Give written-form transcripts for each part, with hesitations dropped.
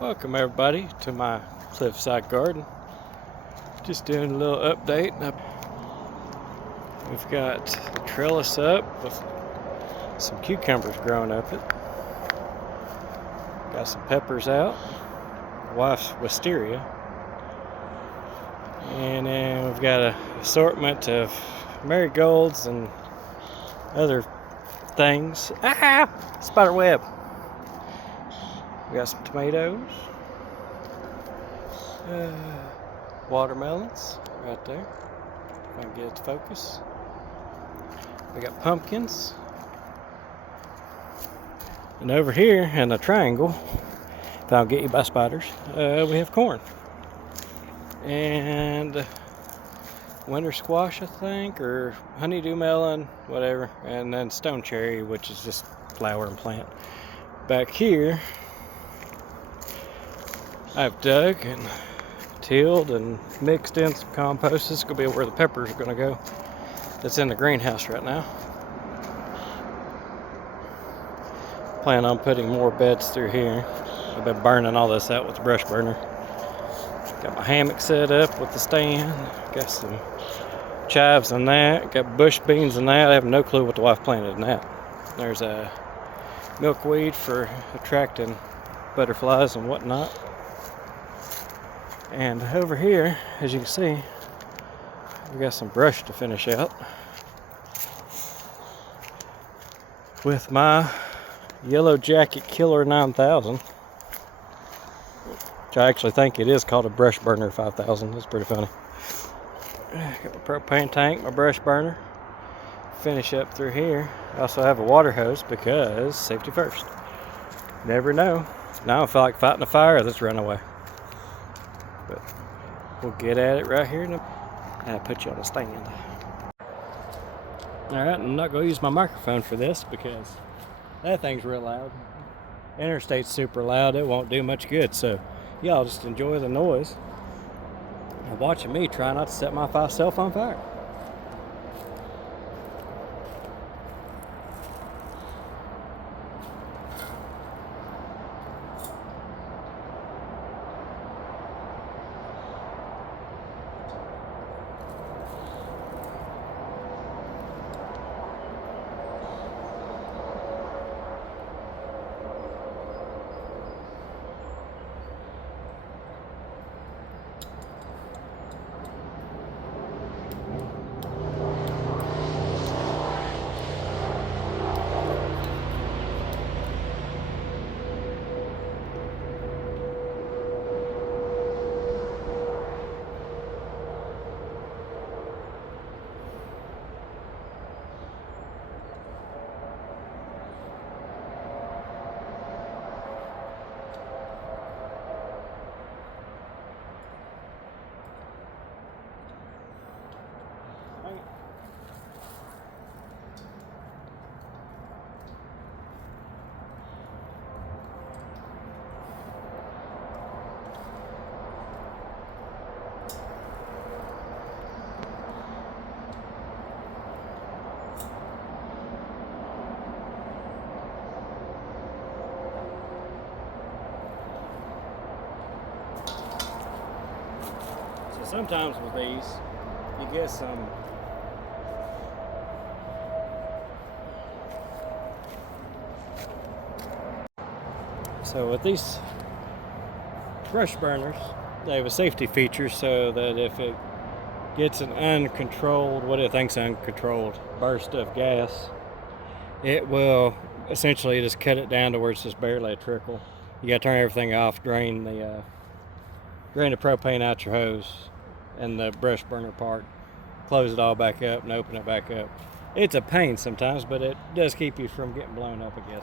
Welcome everybody to my cliffside garden. Just doing a little update. We've got the trellis up with some cucumbers growing up it. Got some peppers out, wife's wisteria. And then we've got an assortment of marigolds and other things. Spider web. We got some tomatoes, watermelons right there. If I can get it to focus. We got pumpkins. And over here in the triangle, if I don't get you by spiders, we have corn. And winter squash, I think, or honeydew melon, whatever. And then stone cherry, which is just flower and plant. Back here, I've dug and tilled and mixed in some compost. This is going to be where the peppers are going to go. It's in the greenhouse right now. Plan on putting more beds through here. I've been burning all this out with the brush burner. Got my hammock set up with the stand. Got some chives in that. Got bush beans in that. I have no clue what the wife planted in that. There's a milkweed for attracting butterflies and whatnot. And over here, as you can see, we got some brush to finish out with my Yellow Jacket Killer 9000, which I actually think it is called a Brush Burner 5000. That's pretty funny. Got my propane tank, my brush burner. Finish up through here. I also have a water hose because safety first. Never know. Now I feel like fighting a fire that's run away. But we'll get at it right here and I'll put you on a stand. Alright, I'm not going to use my microphone for this because that thing's real loud. Interstate's super loud, it won't do much good, so y'all just enjoy the noise and watching me try not to set myself on fire. Sometimes with these, you get some with these brush burners, they have a safety feature so that if it gets an uncontrolled, what it thinks uncontrolled burst of gas, it will essentially just cut it down to where it's just barely a trickle. You gotta turn everything off, drain the propane out your hose and the brush burner part, close it all back up and open it back up. It's a pain sometimes, but it does keep you from getting blown up, I guess.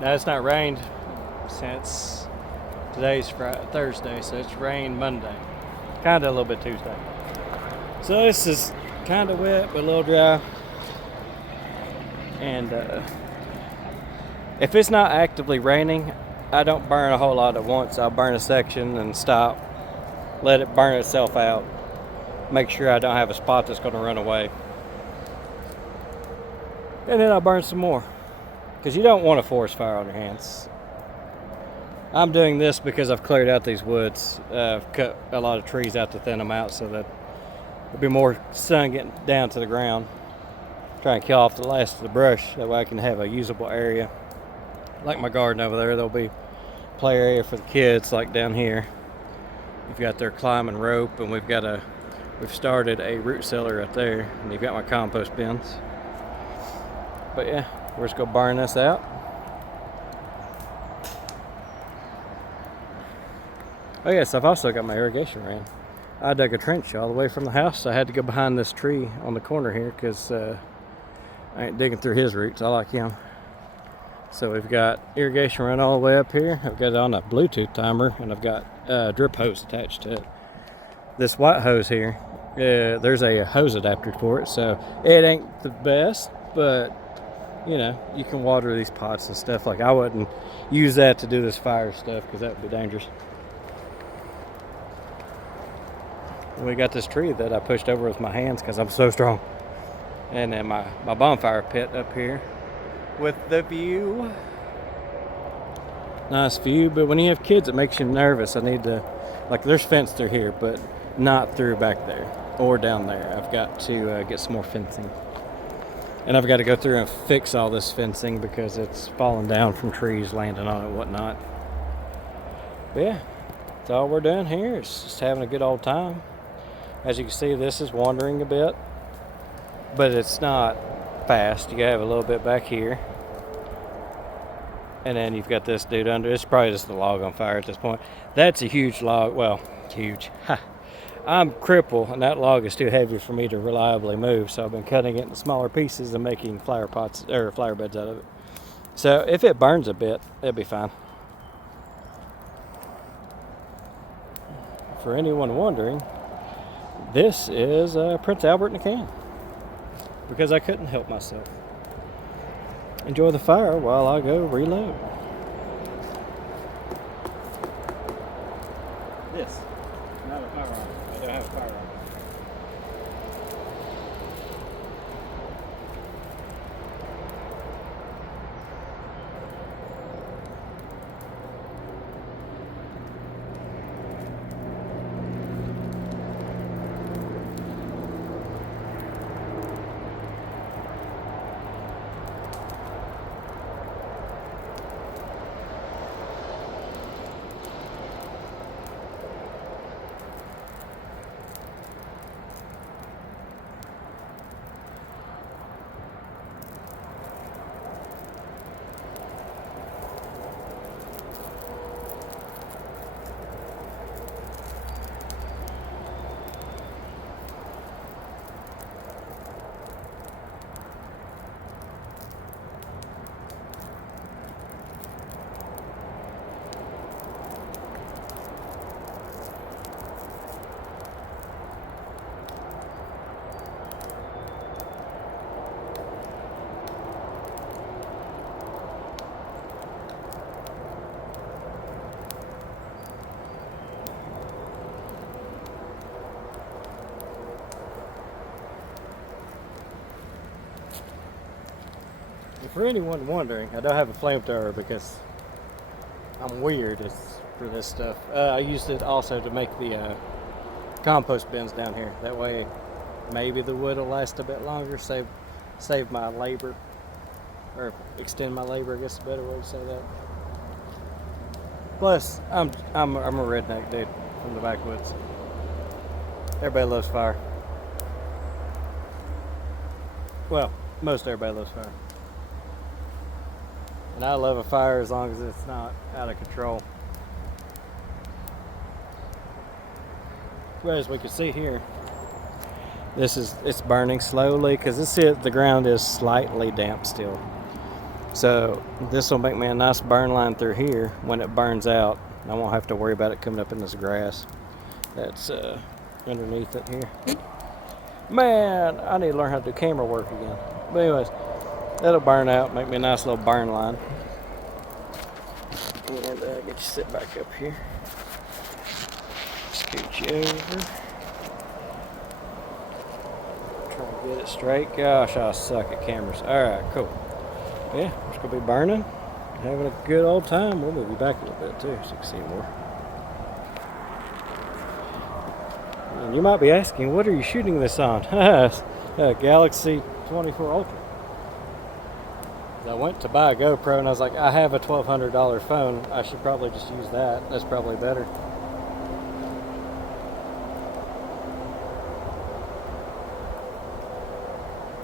Now it's not rained since today's Thursday, so it's rained Monday. Kind of a little bit Tuesday. So this is kind of wet, but a little dry. And if it's not actively raining, I don't burn a whole lot at once. I'll burn a section and stop, let it burn itself out. Make sure I don't have a spot that's going to run away. And then I'll burn some more. Because you don't want a forest fire on your hands. I'm doing this because I've cleared out these woods. I've cut a lot of trees out to thin them out so that there'll be more sun getting down to the ground. Try and kill off the last of the brush. That way I can have a usable area. Like my garden over there, there'll be play area for the kids like down here. We've got their climbing rope, and we've started a root cellar right there, and you've got my compost bins. But yeah, we're just gonna burn this out. Oh yes, I've also got my irrigation ran. I dug a trench all the way from the house. I had to go behind this tree on the corner here because I ain't digging through his roots. I like him. So we've got irrigation run all the way up here. I've got it on a Bluetooth timer, and I've got a drip hose attached to it. This white hose here, there's a hose adapter for it, so it ain't the best, but you know, you can water these pots and stuff. Like I wouldn't use that to do this fire stuff because that would be dangerous. We got this tree that I pushed over with my hands because I'm so strong. And then my bonfire pit up here with the view. Nice view, but when you have kids it makes you nervous. I need to, like, there's fence through here, but not through back there or down there. I've got to get some more fencing. And I've got to go through and fix all this fencing because it's falling down from trees landing on it and whatnot. But yeah, that's all we're doing here. It's just having a good old time. As you can see, this is wandering a bit, but it's not fast. You have a little bit back here, and then you've got this dude under. It's probably just a log on fire at this point. That's a huge log. Well, huge. Ha. I'm crippled, and that log is too heavy for me to reliably move, so I've been cutting it into smaller pieces and making flower pots or flower beds out of it. So if it burns a bit, it'll be fine. For anyone wondering, this is Prince Albert in a can, because I couldn't help myself. Enjoy the fire while I go reload. This, not a firearm. I don't have a firearm. For anyone wondering, I don't have a flamethrower because I'm weird for this stuff. I used it also to make the compost bins down here. That way, maybe the wood will last a bit longer, save my labor, or extend my labor. I guess is a better way to say that. Plus, I'm a redneck dude from the backwoods. Everybody loves fire. Well, most everybody loves fire. And I love a fire as long as it's not out of control. Whereas we can see here, it's burning slowly because the ground is slightly damp still. So this will make me a nice burn line through here when it burns out. I won't have to worry about it coming up in this grass that's underneath it here. Man, I need to learn how to do camera work again. But anyways, that'll burn out, make me a nice little burn line. And get you sit back up here. Scoot you over. Try to get it straight. Gosh, I suck at cameras. Alright, cool. Yeah, we're just going to be burning, having a good old time. We'll move you back a little bit too so you can see more. And you might be asking, what are you shooting this on? Galaxy 24 Ultra. I went to buy a GoPro and I was like, I have a $1,200 phone. I should probably just use that. That's probably better.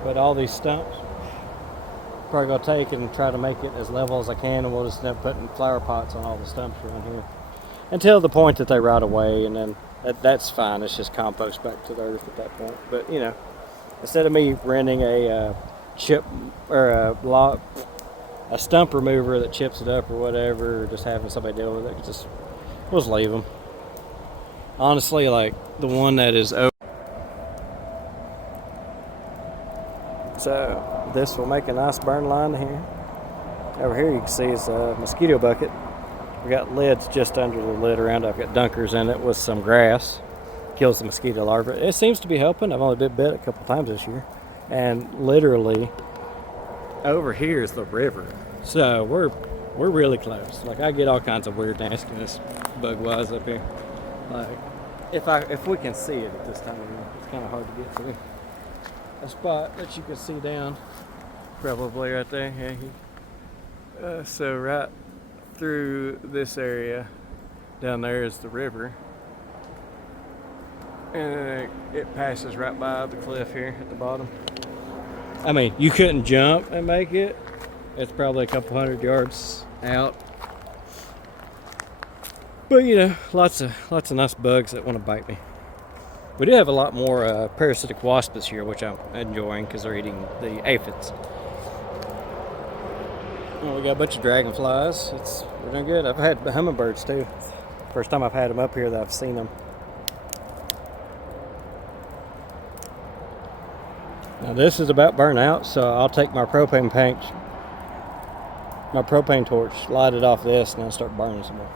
But all these stumps, probably gonna take and try to make it as level as I can, and we'll just end up putting flower pots on all the stumps around here until the point that they rot away, and then that's fine. It's just compost back to the earth at that point. But you know, instead of me renting a chip or a stump remover that chips it up or whatever, or just having somebody deal with it, we'll just leave them. Honestly, like the one that is over. So this will make a nice burn line here. Over here you can see is a mosquito bucket. We got lids just under the lid around. I've got dunkers in it with some grass. Kills the mosquito larvae. It seems to be helping. I've only been bit a couple times this year. And literally over here is the river. So we're really close. Like I get all kinds of weird nastiness bug wise up here. Like if we can see it at this time of year, it's kind of hard to get to. A spot that you can see down, probably right there. Yeah. So right through this area down there is the river, and it passes right by the cliff here at the bottom. I mean, you couldn't jump and make it. It's probably a couple 100 yards out, but you know, lots of nice bugs that want to bite me. We do have a lot more parasitic wasps this year, which I'm enjoying because they're eating the aphids. Well, we got a bunch of dragonflies. We're doing good. I've had hummingbirds too. First time I've had them up here that I've seen them. Now this is about burnout, so I'll take my propane torch, light it off this, and then start burning some more.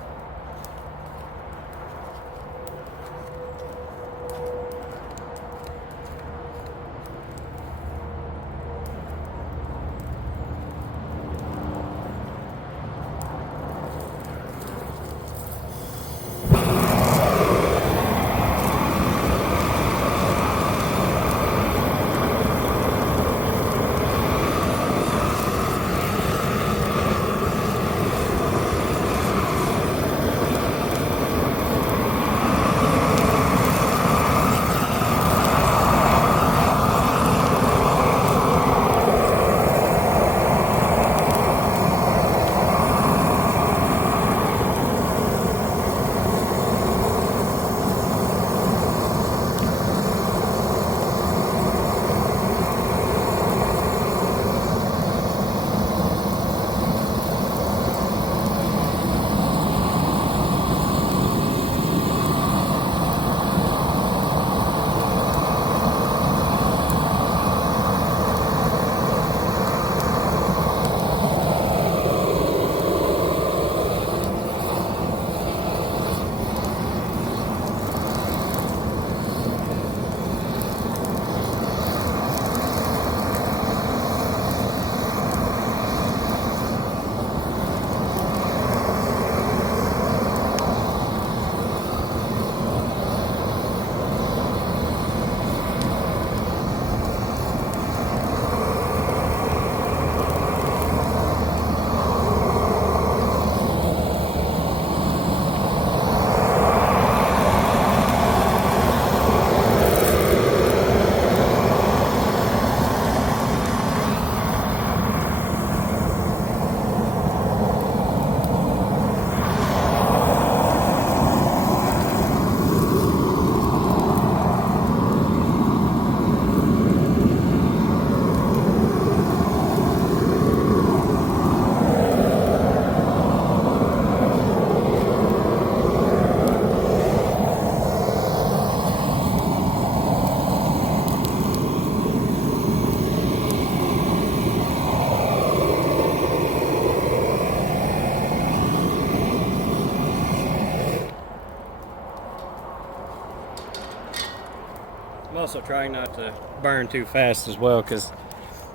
also trying not to burn too fast as well, because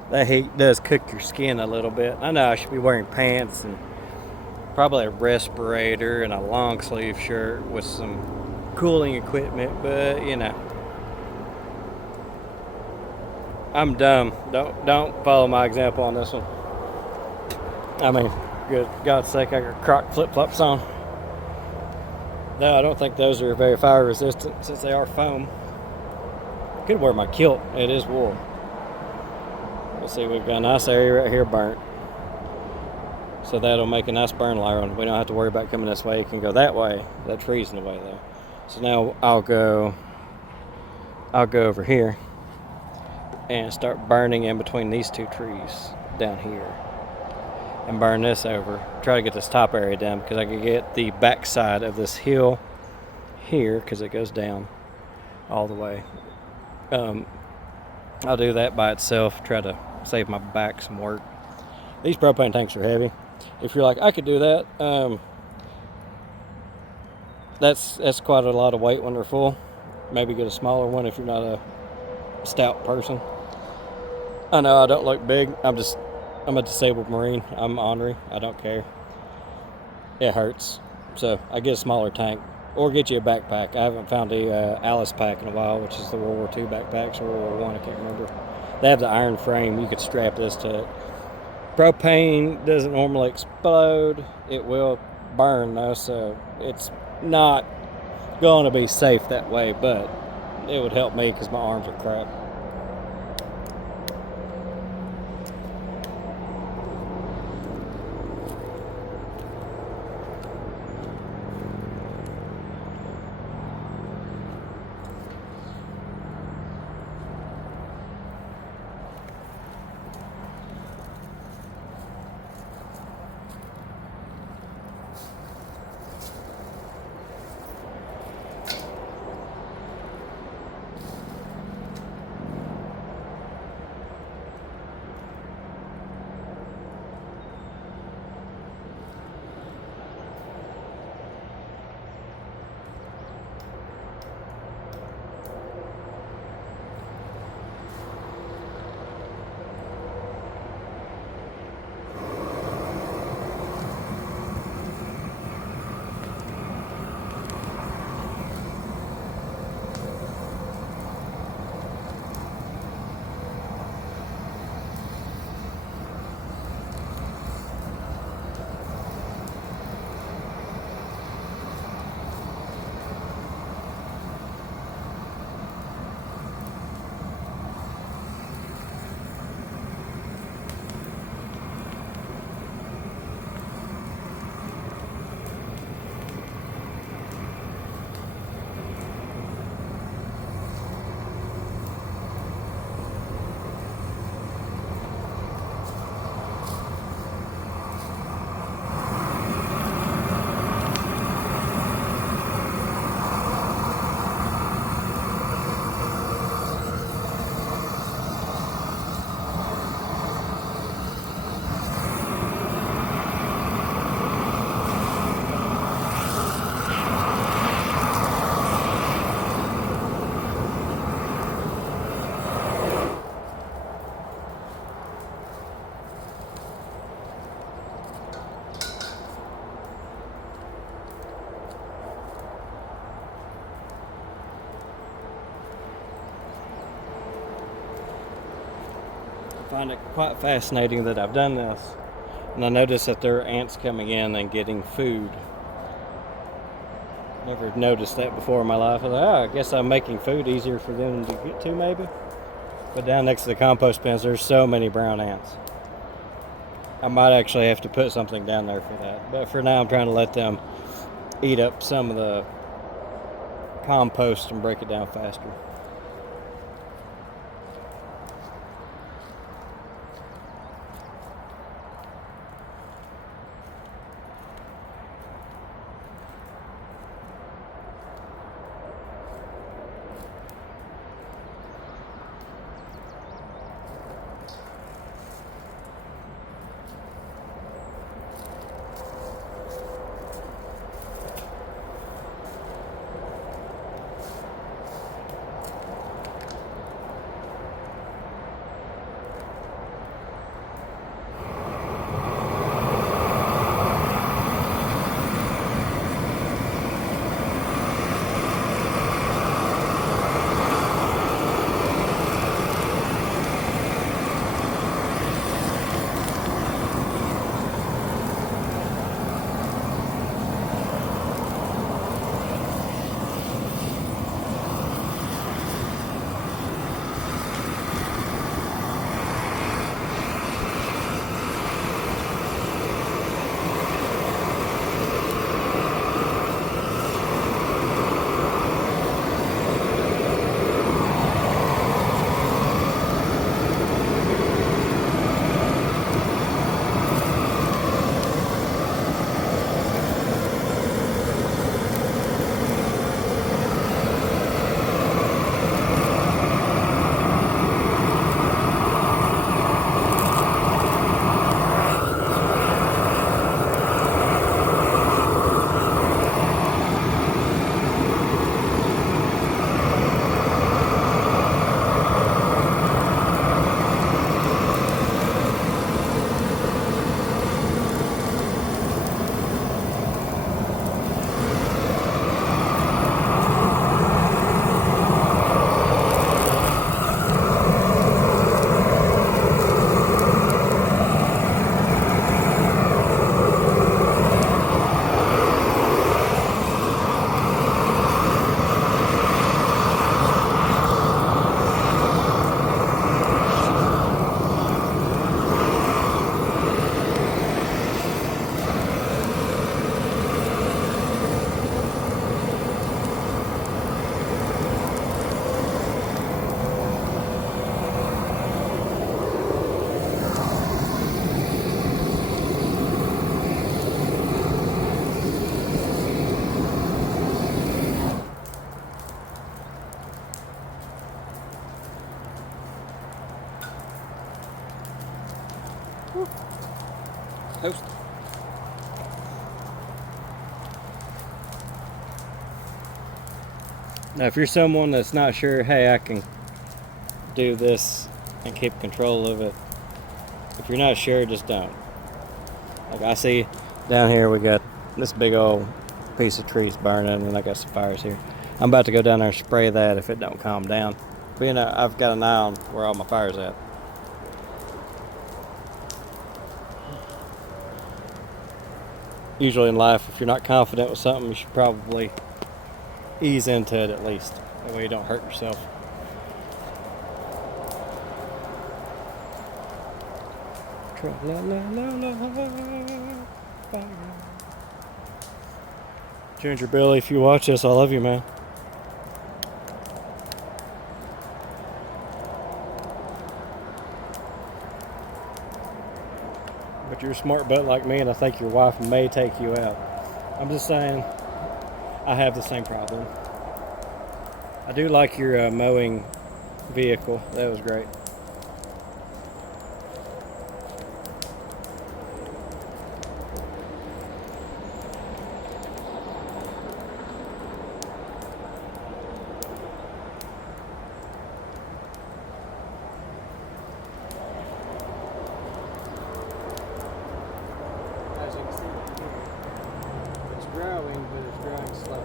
that heat does cook your skin a little bit. I know I should be wearing pants and probably a respirator and a long sleeve shirt with some cooling equipment, but you know, I'm dumb. Don't follow my example on this one. I mean, good God's sake, I got Croc flip-flops on. No, I don't think those are very fire resistant since they are foam. Could wear my kilt. It is wool. Let's see, we've got a nice area right here burnt. So that'll make a nice burn layer on it. We don't have to worry about coming this way. You can go that way. That tree's in the way though. So now I'll go over here and start burning in between these two trees down here. And burn this over. Try to get this top area down because I can get the back side of this hill here because it goes down all the way. I'll do that by itself. Try to save my back some work. These propane tanks are heavy. If you're like, I could do that, that's quite a lot of weight when they're full. Maybe get a smaller one if you're not a stout person. I know I don't look big. I'm a disabled Marine. I'm ornery. I don't care. It hurts. So I get a smaller tank. Or get you a backpack. I haven't found a Alice pack in a while, which is the World War II backpacks, or World War I can't remember. They have the iron frame. You could strap this to it. Propane doesn't normally explode. It will burn though, so it's not going to be safe that way, but it would help me because my arms are crap. I find it quite fascinating that I've done this, and I notice that there are ants coming in and getting food. Never noticed that before in my life. I was like, oh, I guess I'm making food easier for them to get to, maybe. But down next to the compost bins, there's so many brown ants. I might actually have to put something down there for that. But for now, I'm trying to let them eat up some of the compost and break it down faster. Toast. Now, if you're someone that's not sure, hey, I can do this and keep control of it. If you're not sure, just don't. Like I see down here, we got this big old piece of trees burning, and I got some fires here. I'm about to go down there and spray that if it don't calm down. Being I've got an eye on where all my fire's at. Usually in life, if you're not confident with something, you should probably ease into it at least. That way you don't hurt yourself. Ginger Billy, if you watch this, I love you, man. But you're a smart butt like me, and I think your wife may take you out. I'm just saying, I have the same problem. I do like your mowing vehicle. That was great. As you can see here, it's growing, but it's growing slow.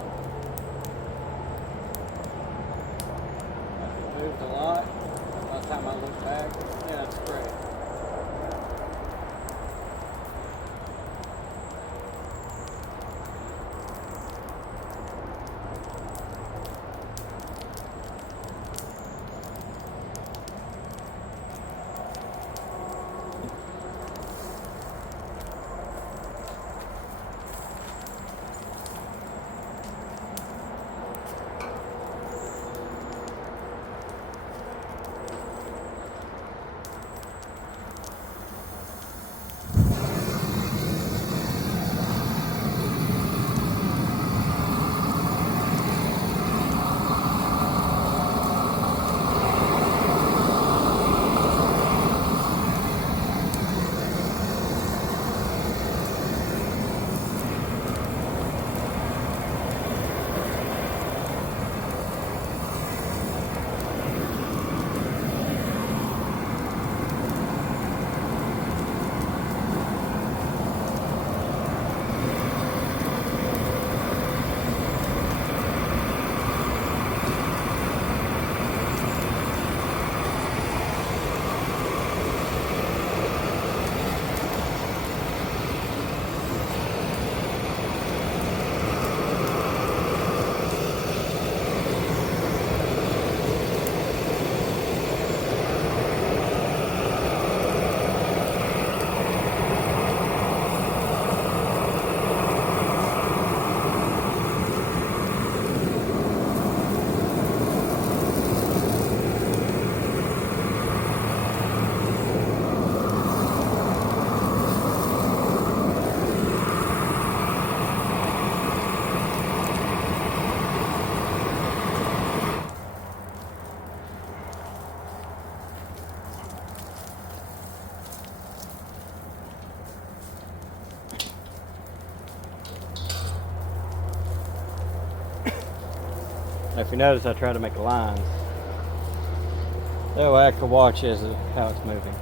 Moved a lot. By the time I look back, yeah, it's great. Now, if you notice, I try to make lines. That way I can watch as how it's moving.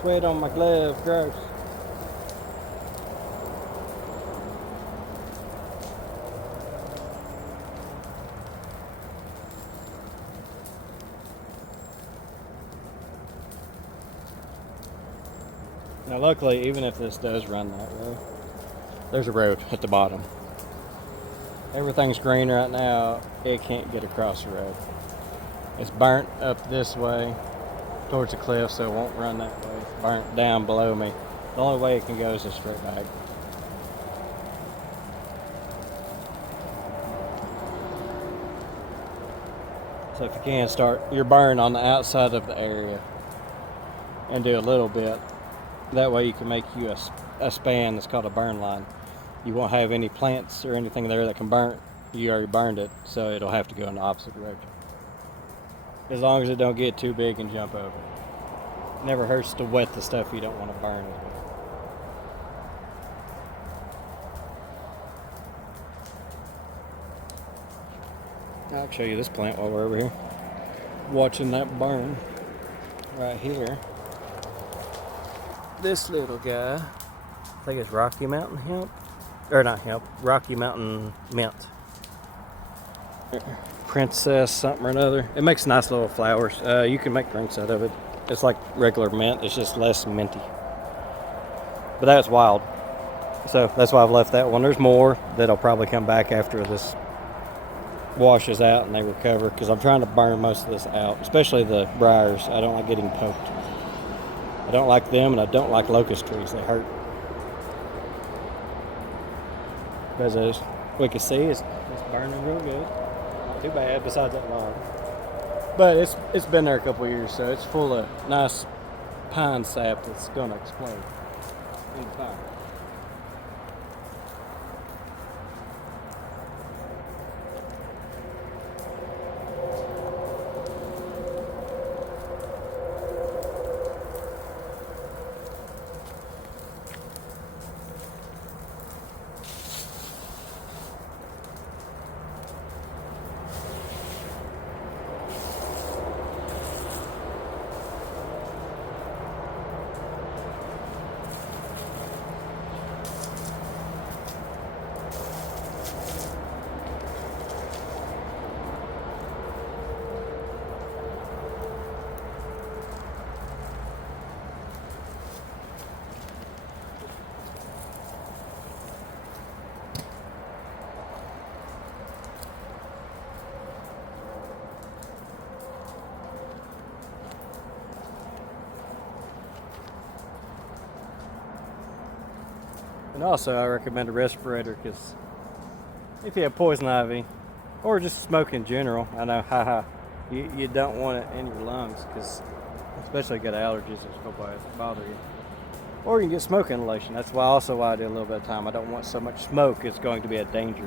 Sweat on my glove, gross. Now luckily, even if this does run that way, there's a road at the bottom. Everything's green right now, it can't get across the road. It's burnt up this way towards the cliff, so it won't run that way. It's burnt down below me. The only way it can go is just straight back. So if you can, start your burn on the outside of the area and do a little bit. That way you can make you a span that's called a burn line. You won't have any plants or anything there that can burn you already burned it, so it'll have to go in the opposite direction. As long as it don't get too big and jump over. Never hurts to wet the stuff you don't want to burn as well. I'll show you this plant while we're over here. Watching that burn right here. This little guy, I think it's Rocky Mountain hemp, or not hemp, Rocky Mountain mint. Princess something or another. It makes nice little flowers. You can make drinks out of it. It's like regular mint, it's just less minty. But that's wild. So that's why I've left that one. There's more that'll probably come back after this washes out and they recover, because I'm trying to burn most of this out, especially the briars. I don't like getting poked. I don't like them, and I don't like locust trees. They hurt. But as we can see, it's burning real good. Not too bad, besides that log. But it's been there a couple of years, so it's full of nice pine sap that's going to explode in the fire. And also, I recommend a respirator, because if you have poison ivy, or just smoke in general, I know, you don't want it in your lungs, because especially if you got allergies, it's going to bother you. Or you can get smoke inhalation. That's why I do a little bit of time. I don't want so much smoke, it's going to be a danger.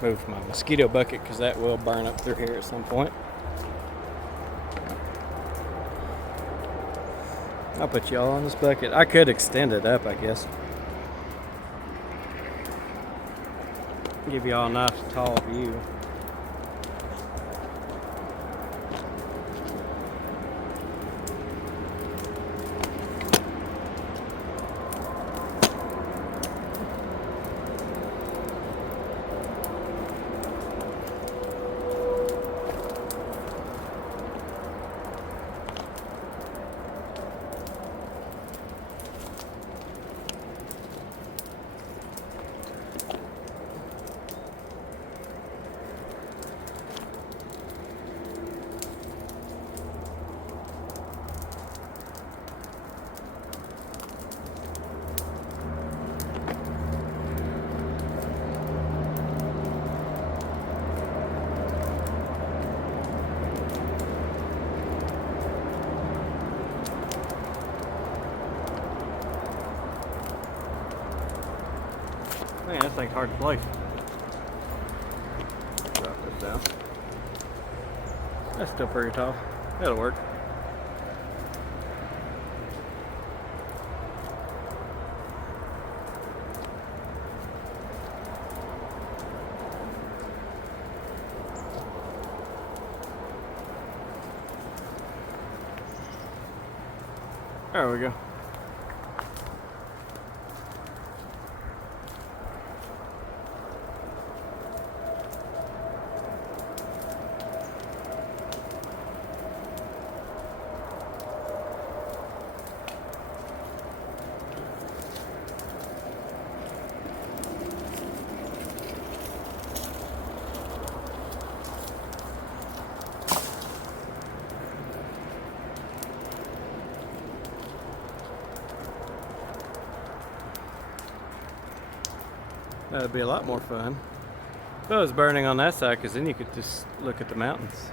Move my mosquito bucket, because that will burn up through here at some point. I'll put y'all in this bucket. I could extend it up, I guess. Give y'all a nice tall view. Man, this thing's hard to place. Drop this down. That's still pretty tall. That'll work. There we go. That'd be a lot more fun. If it was burning on that side, because then you could just look at the mountains.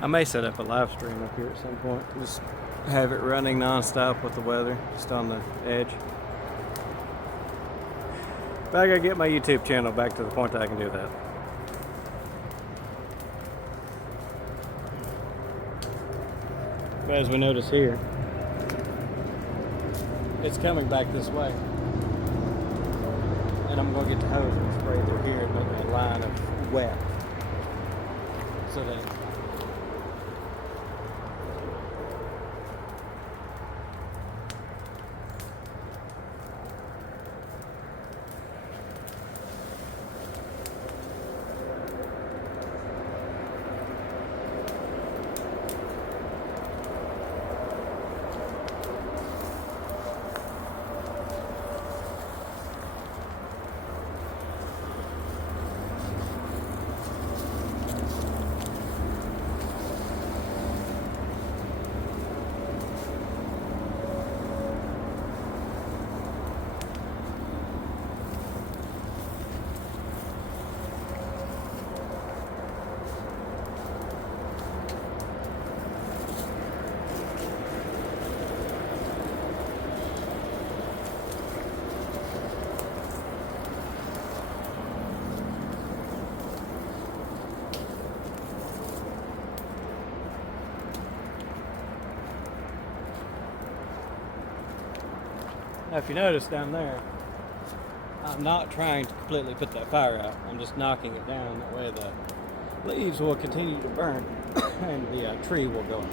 I may set up a live stream up here at some point. Just have it running non-stop with the weather, just on the edge. But I gotta get my YouTube channel back to the point that I can do that. But as we notice here, it's coming back this way. And I'm gonna get the hose and spray through here and make a line of wet. So that now, if you notice down there, I'm not trying to completely put that fire out. I'm just knocking it down. That way the leaves will continue to burn and the tree will go.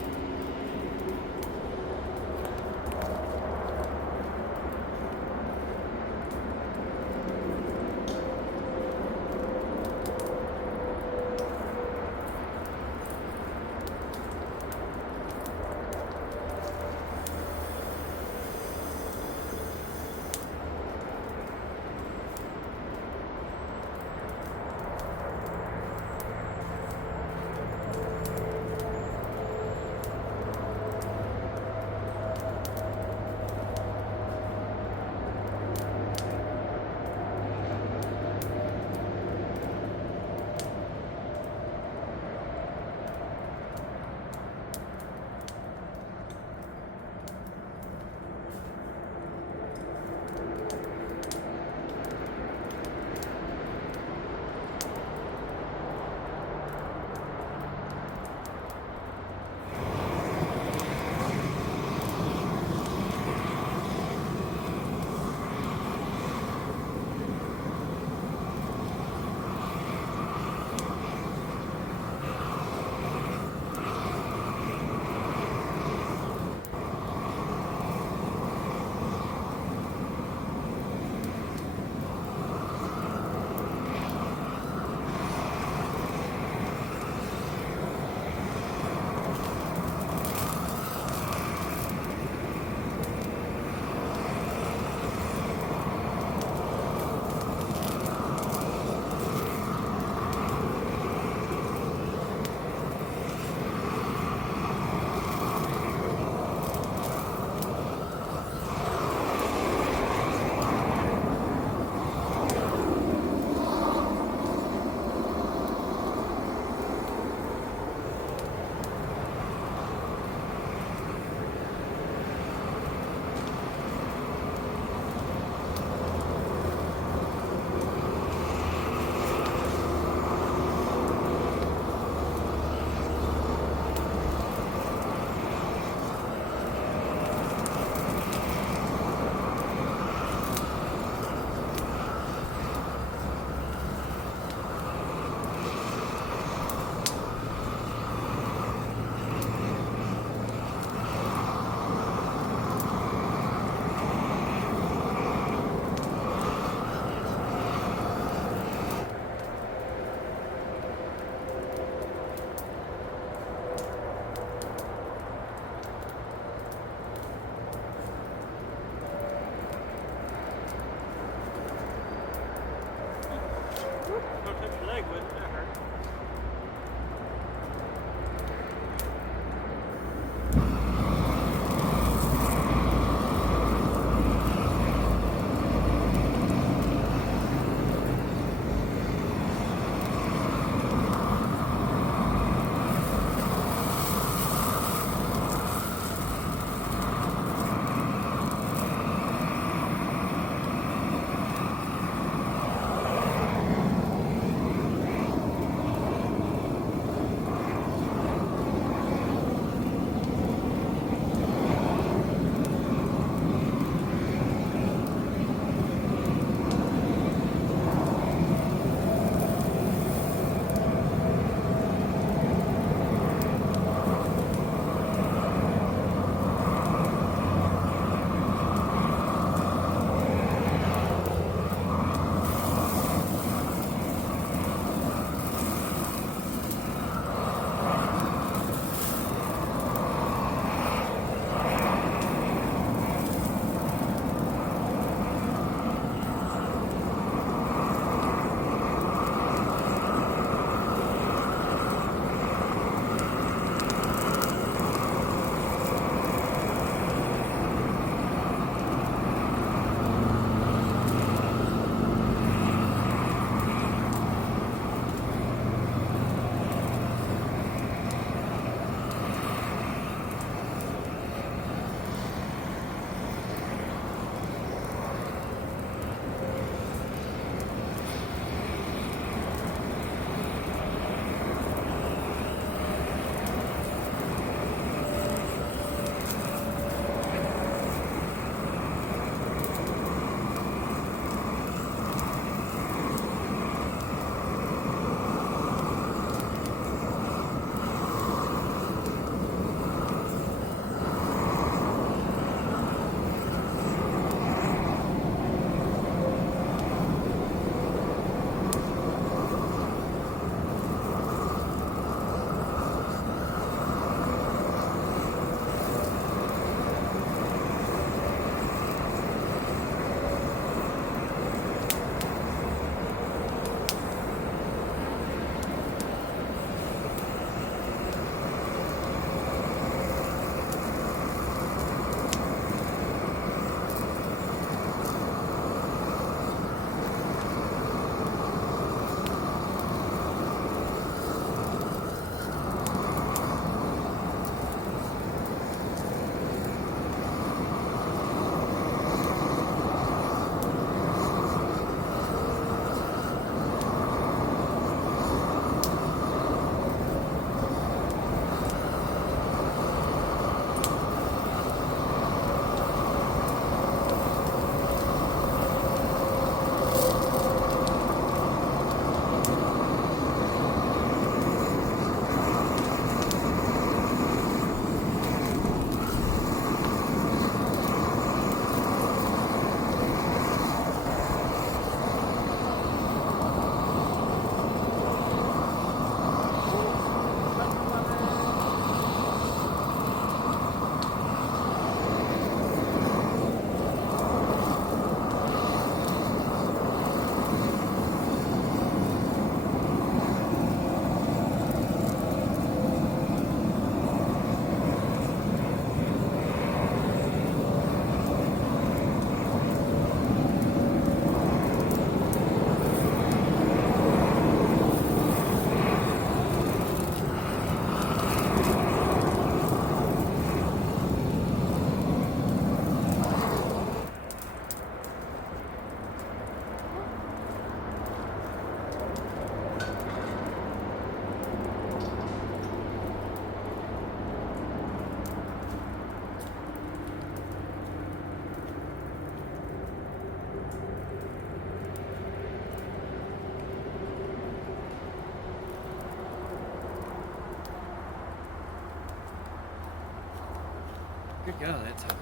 God, that's hot.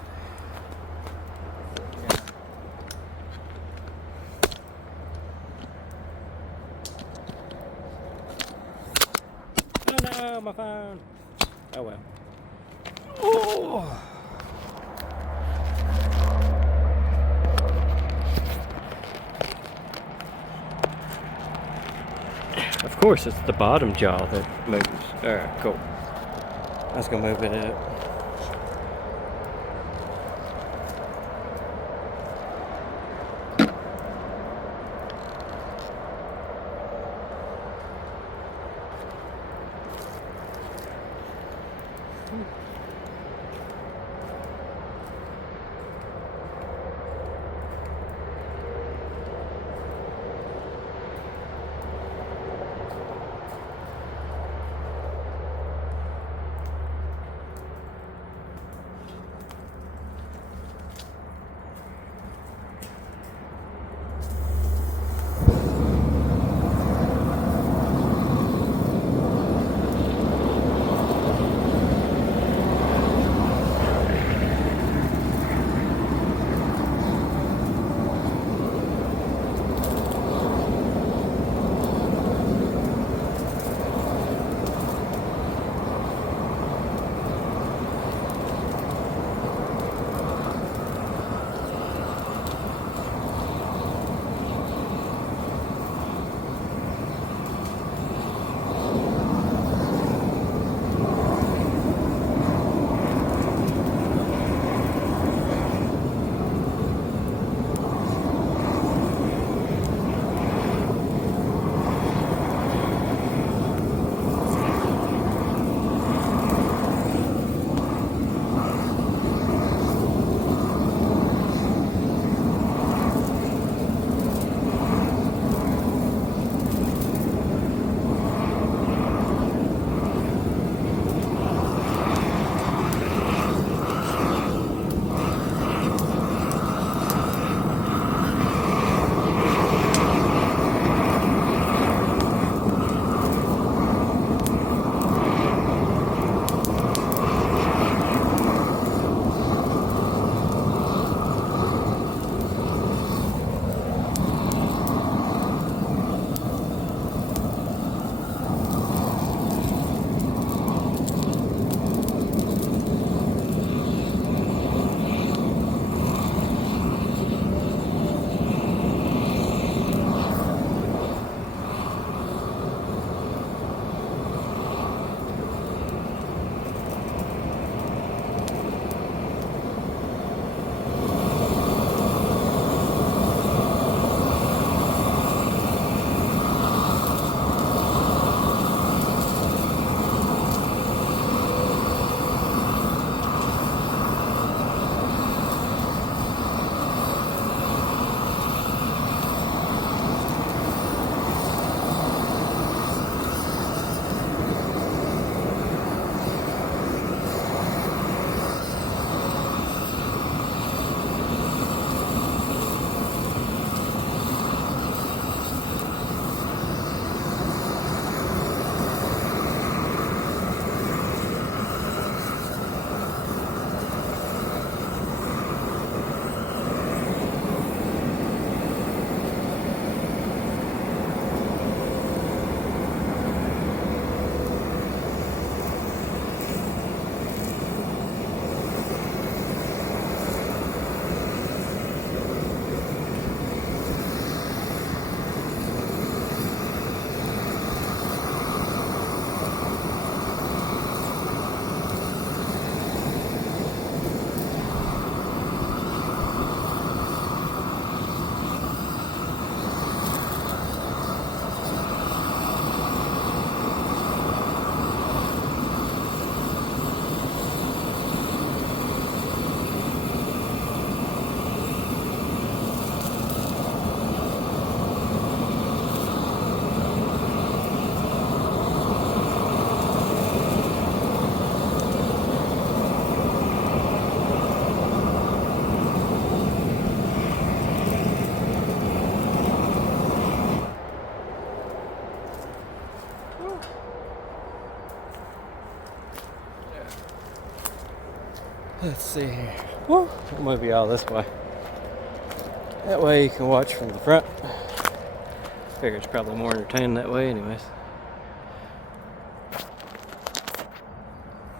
Oh no, my phone. Oh well. Oh. Of course, it's the bottom jaw that moves. Alright, cool. I was gonna move it up. Let's see here. Woo, I'm gonna be all this way. That way you can watch from the front. Figure it's probably more entertaining that way, anyways.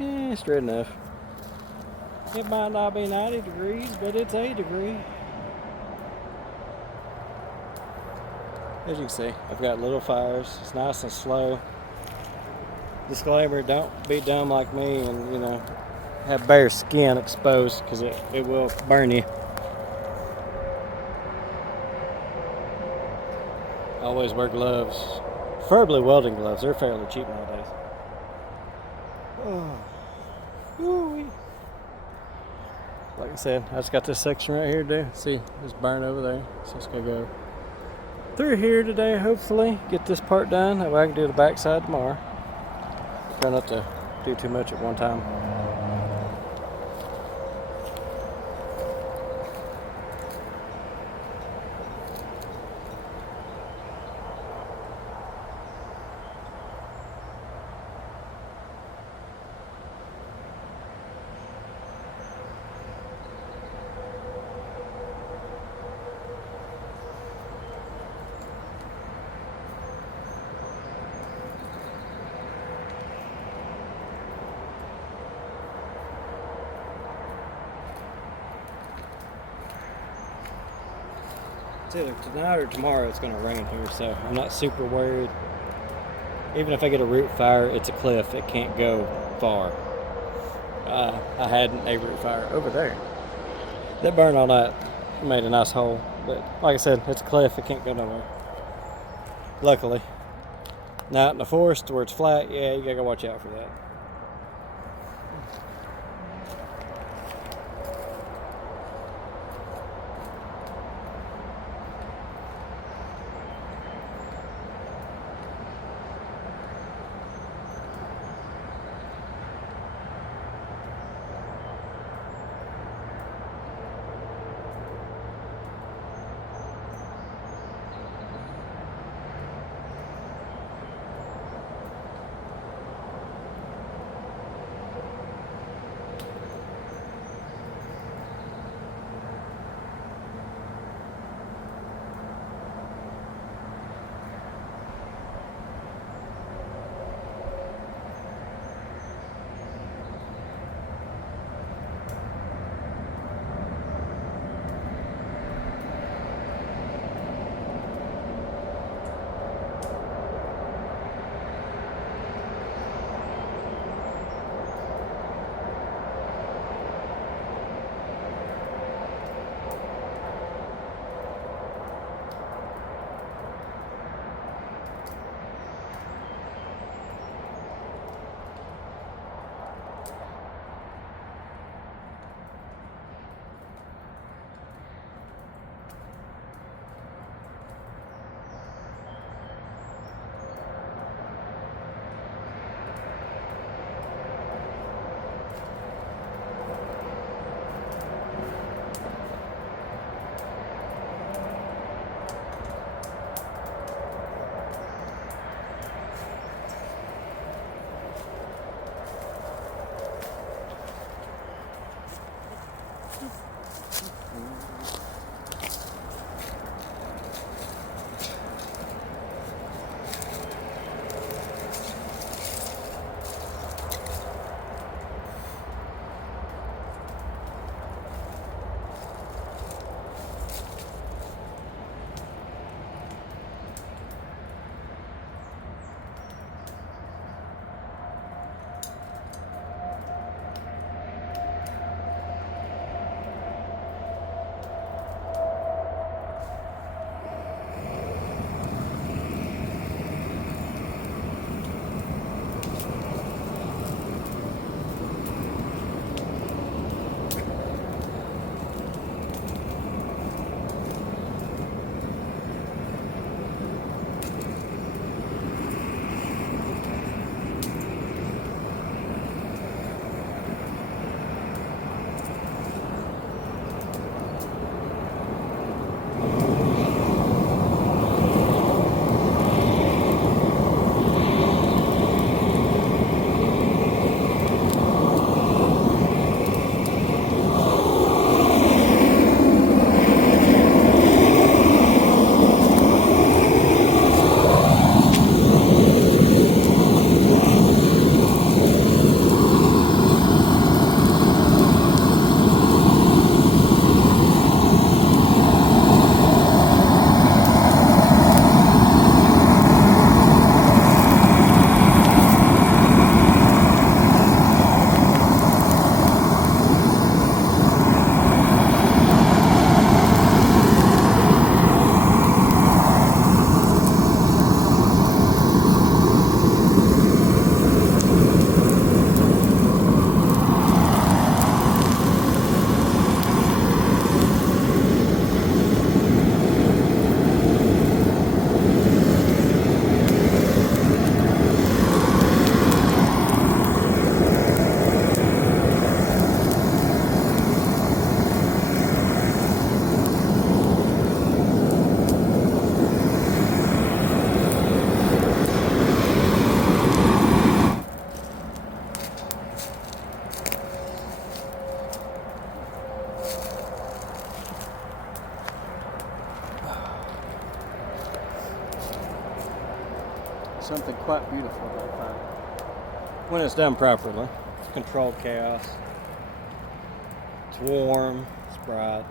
Yeah, straight enough. It might not be 90 degrees, but it's 8 degrees. As you can see, I've got little fires. It's nice and slow. Disclaimer, don't be dumb like me and, have bare skin exposed, because it will burn you. Always wear gloves. Preferably welding gloves. They're fairly cheap nowadays. Oh. Woo-wee. Like I said, I just got this section right here to do. See, it's burn over there. So it's going to go through here today, hopefully. Get this part done. That way I can do the backside tomorrow. Try not to do too much at one time. It's either tonight or tomorrow it's going to rain here, so I'm not super worried. Even if I get a root fire, it's a cliff. It can't go far. I had a root fire over there. That burned all night. Made a nice hole. But like I said, it's a cliff. It can't go nowhere. Luckily. Now out in the forest where it's flat, yeah, you got to watch out for that. something quite beautiful about fire. When it's done properly. It's controlled chaos. It's warm, it's bright.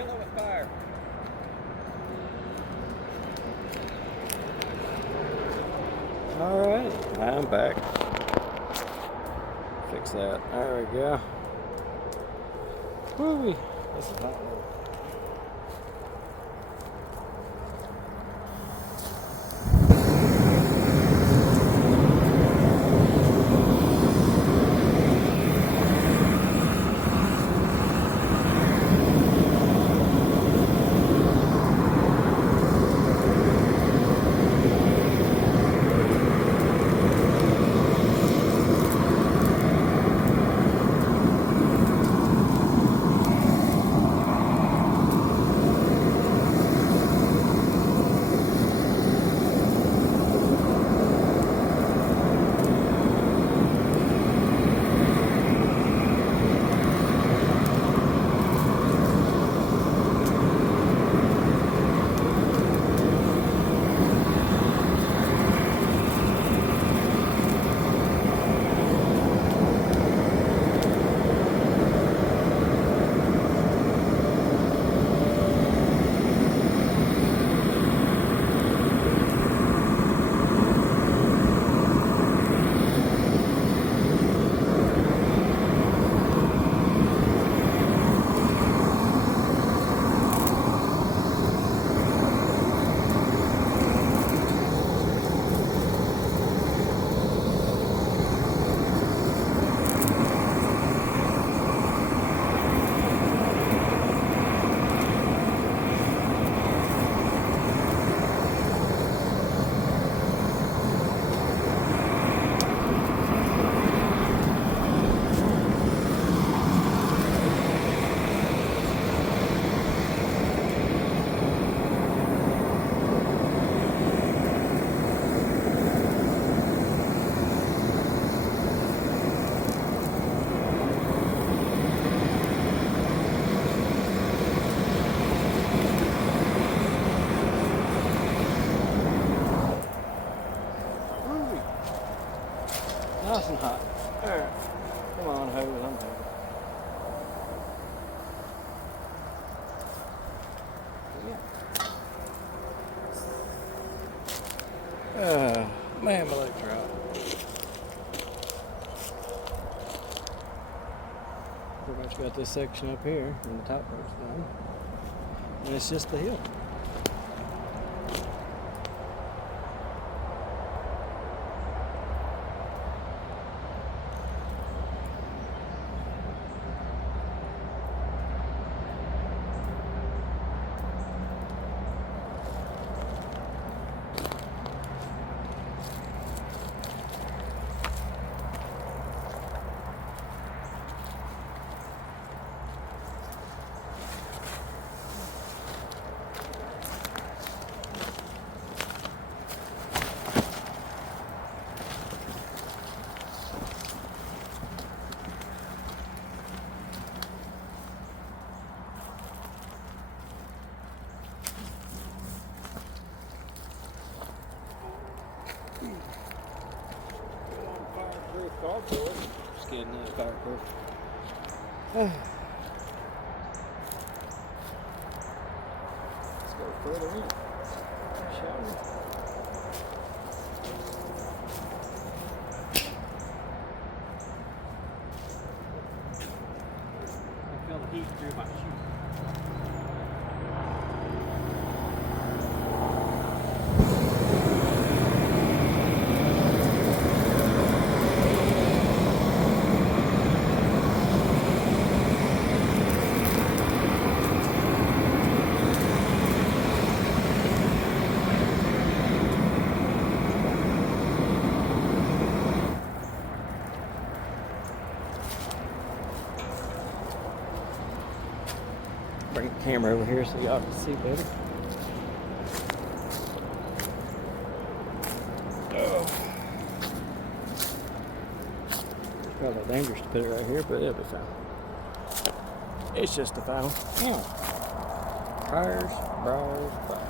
Kill it with fire. Alright, I'm back. Fix that. There we go. Woo! This is hot. Nice and hot. Alright. Come on, hose. I'm hungry. Man, my legs are out. Pretty much got this section up here, and the top part's done. And it's just the hill. Cardboard. Just kidding, that's fireproof. Let's go further in, shall we? I feel the heat through my shoes. Bring the camera over here so y'all can see better. Oh. It's probably dangerous to put it right here, but it'll be fine. It's just the final. Tires, bras, fires.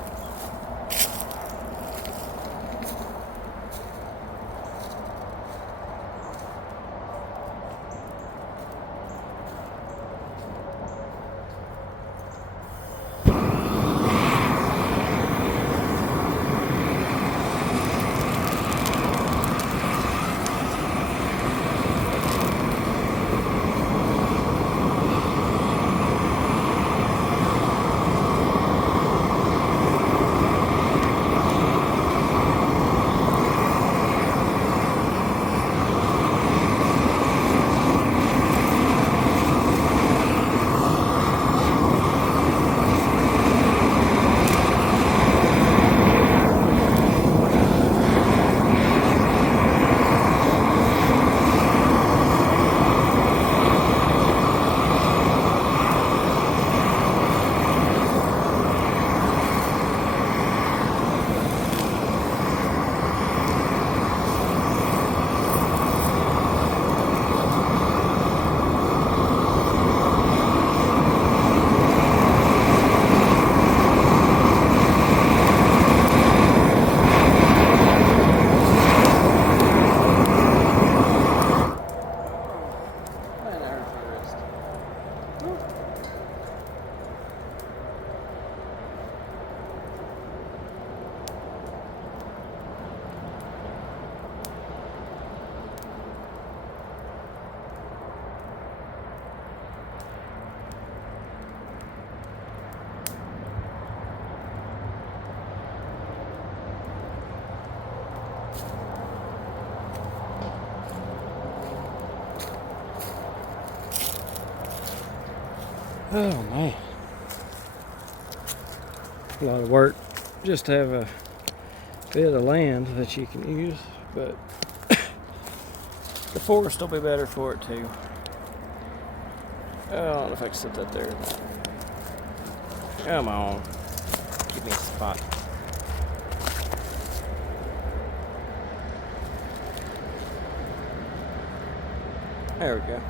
Oh man, a lot of work just to have a bit of land that you can use, but the forest will be better for it too. Oh, I don't know if I can sit that there. Come on, give me a spot. There we go.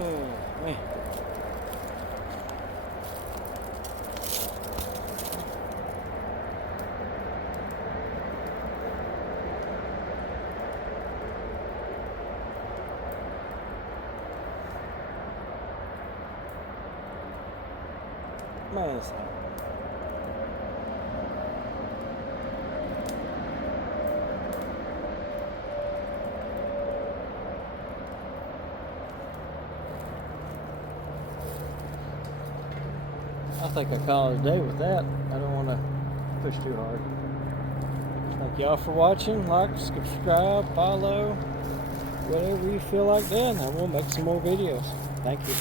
Oh, man. Nice. I think I call it a day with that. I don't want to push too hard. Thank y'all for watching. Like, subscribe, follow, whatever you feel like doing, and we'll make some more videos. Thank you.